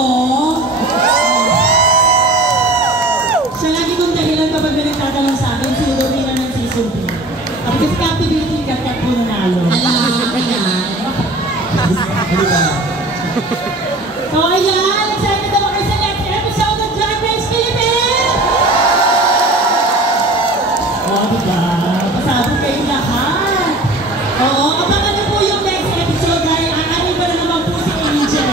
ako? Siya lagi kong dahilan kapag may nagtatanong sa akin, sino daw winner ng season 3. Kasi captivating kat-kat po nanalo. So ayan, excited ako kayo sa next episode of Drag Race Philippines! Oh, diba? Pasabog kayong lahat. Oo, abangan niyo po yung next episode dahil aanin pa na naman po si Angel.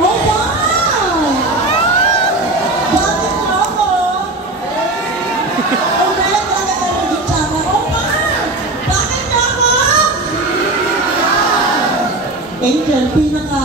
Oh, wow! Bakit mo ako? Oh, meron talaga tayo ng gitsara. Oh, wow! Bakit mo ako? Angel, pinaka.